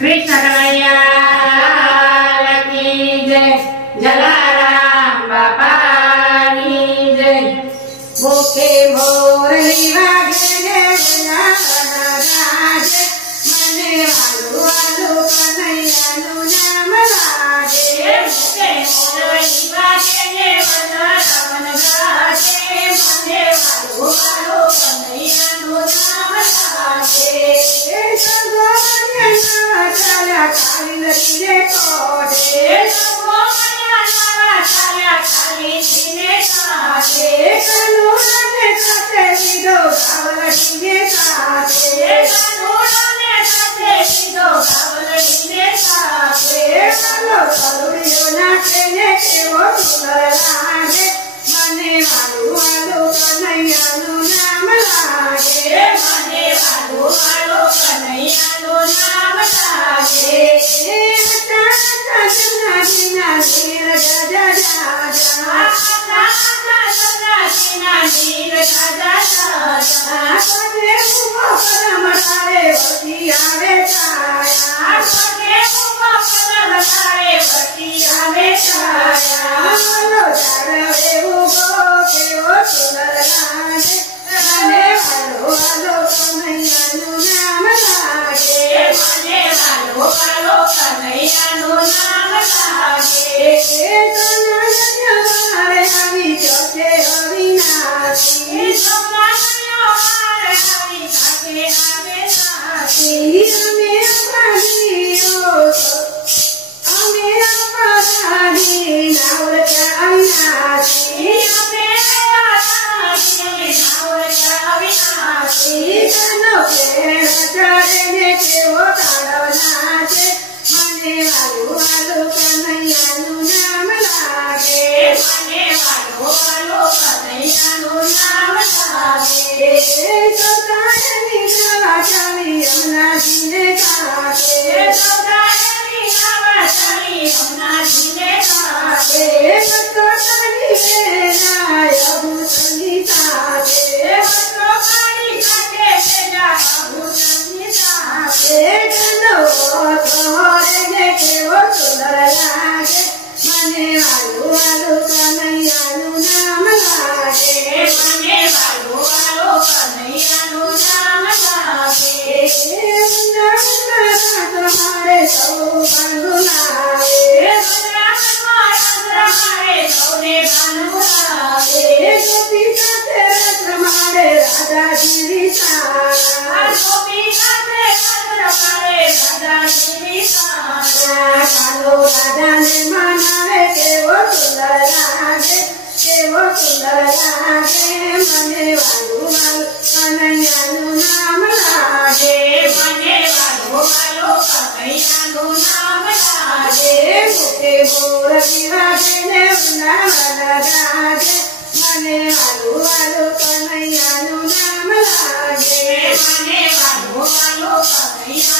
कृष्ण कन्हैया की जय। जलाराम बापा की जय। मुखे मोरली वागे राजे मने वालू वालू कन्हैया नु नाम लागे। मुखे मोरली वागे वनरावन गाजे मने वालू वालू कन्हैया नु नाम लागे। चला काली नदीने कोडे वो मैया चला काली नदीने काटे कानूना ने काटे सीधो कावलडीने काटे कानूना ने काटे सीधो कावलडीने काटे कालो करुड़ियो ना केने के वो सुंदर लागे मने वालू वालू कन्हैया नु नाम लागे। मने वालू वालू कन्हैया नु नाम लागे। मने वालू वालू कन्हैया